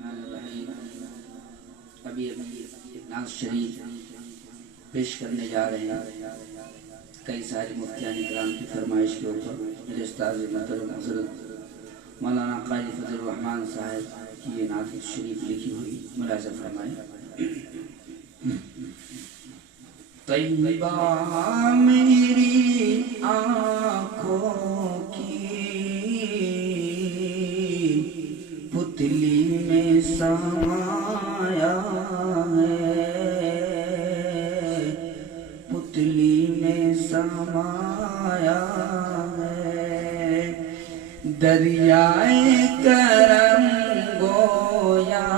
الرحمن الرحیم. ابھی ایک نعت شریف پیش کرنے جا رہے ہیں کئی سارے مفتیان کرام کی فرمائش کے اوپر. میرے استاد محترم حضرت مولانا قاری فضل الرحمان صاحب کی یہ نعت شریف لکھی ہوئی ملاحظہ فرمائیں. طیبہ میری آنکھوں کی پتلی میں سمایا ہے، پتلی میں سمایا ہے. دریائے کرم گویا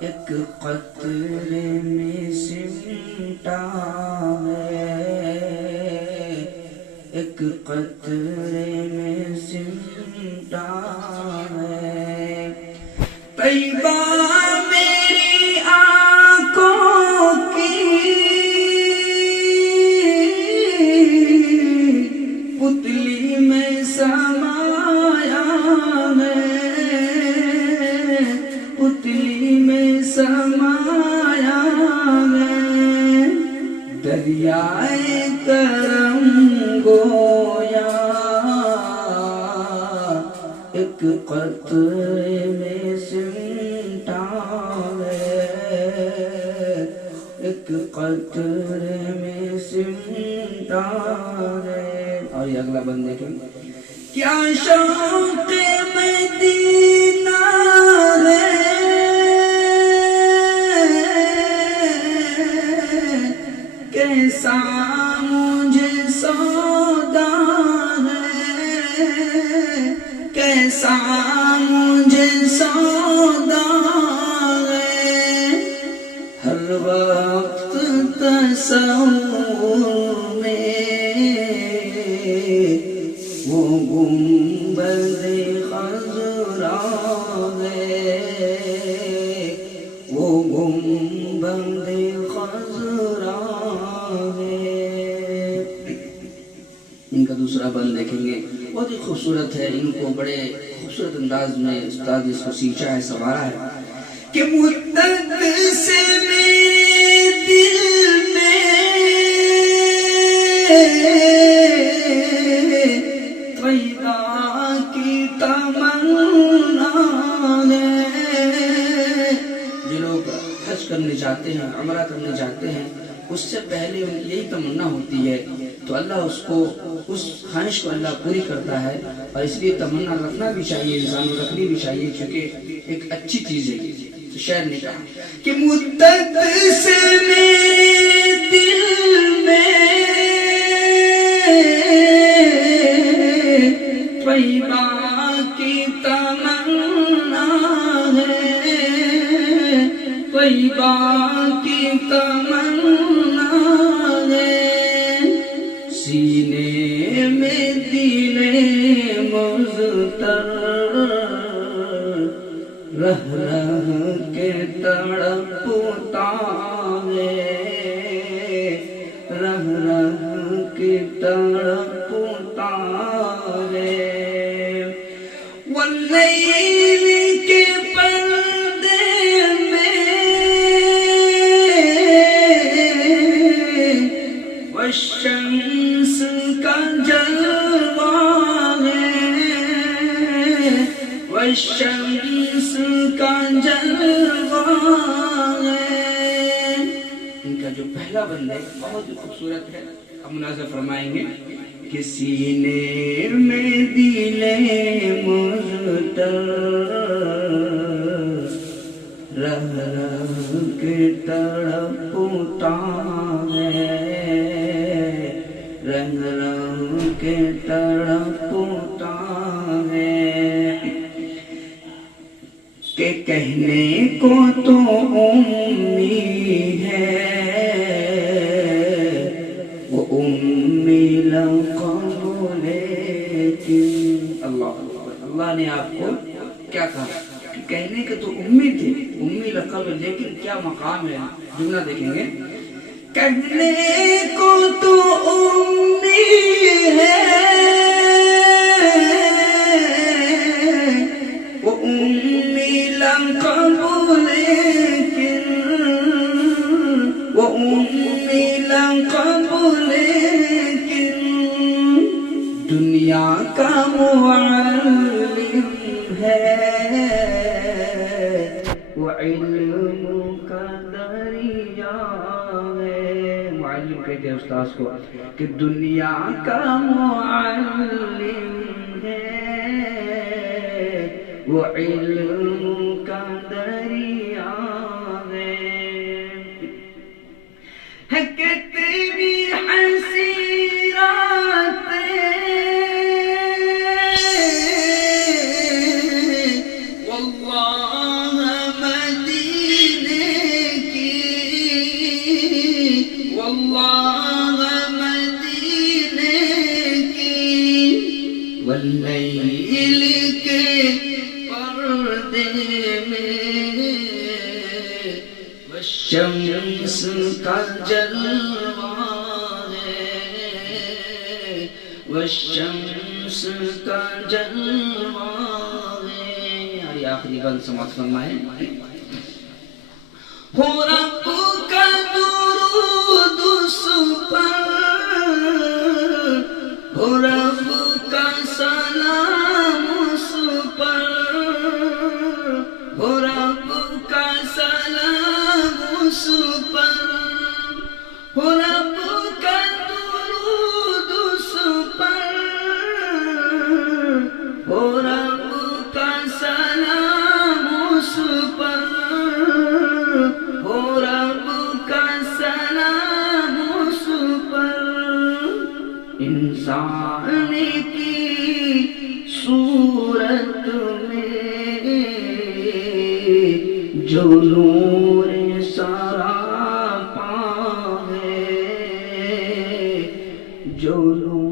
ایک قطرے میں سمٹا ہے، ایک قطرے میں سمٹا ہے. طیبہ میری آنکھوں کی پتلی میں سمایا ہے، پتلی میں سمایا ہے. دریائے کرم گویا ایک قطرے میں سمٹا ہے، ایک قطرے میں سمٹا ہے. اور یہ اگلا بند دیکھیں. کیا شوق مدینہ ہے، کیسا مجھے سودا ہے، کیسا مجھے سودا ہے. ہر وقت تصور میں وہ گنبد خضرا ہے، وہ گنبد خضرا ہے. ان کا دوسرا بند دیکھیں گے، بہت ہی خوبصورت ہے. ان کو بڑے خوبصورت انداز میں استاد اس کو سینچا ہے، سنوارا ہے. کہ مدت سے میرے دل میں طیبہ کی تمنا ہے. جو لوگ حج کرنے جاتے ہیں، عمرہ کرنے جاتے ہیں، اس سے پہلے ان کی یہی تمنا ہوتی ہے، تو اللہ اس کو اس خواہش کو اللہ پوری کرتا ہے. اور اس لیے تمنا رکھنا بھی چاہیے، انسان کو رکھنی بھی چاہیے، کیونکہ ایک اچھی چیز ہے. شاعر نے کہا کہ مدت سے میرے دل میں طیبہ کی تمنا ہے، طیبہ کی تمنا ہے. سینے میں دل مضطر رہ رہ کے تڑپتا ہے، رہ رہ کے تڑپتا ہے. واللیل کے پردے میں والشمس کا جلوہ ہے، والشمس کا جلوہ ہے. ان کا جو پہلا بند ہے بہت ہی خوبصورت ہے. اب مناظر فرمائیں گے کہ سینے میں دل مضطر رہ رہ کے تڑپتا ہے، رہ رہ کے تڑپتا ہے. کہ کہنے کو تو امی ہے، وہ امی لقب لیکن اللہ نے آپ کو کیا کہا کہ کہنے کے تو امی تھے، امی لقب، لیکن کیا مقام ہے. جملہ دیکھیں گے. کہنے کو تو امی ہے، کا معلم ہے، وہ علم کا دریا ہے۔ معلم کہتے ہیں استاذ کو کہ دنیا کا معلم ہے، وہ علم کا دریا ہے کہ تیری حسین راتیں واللہ مدینے کی، واللہ مدینے کی، واللیل کے پردے میں والشمس کا جلوہ ہے، والشمس کا جلوہ ہے۔ ہماری آخری بند سماعت فرمائیں۔ ہو رب کا درود اس پر، ہو رب کا سلام اس پر، ہو رب کا سلام اس پر، ہو رب کا درود اس پر، ہو رب کا سلام اس پر، ہو رب کا سلام اس پر۔ انسان کی صورت میں جو نور سراپا ہے، جو نور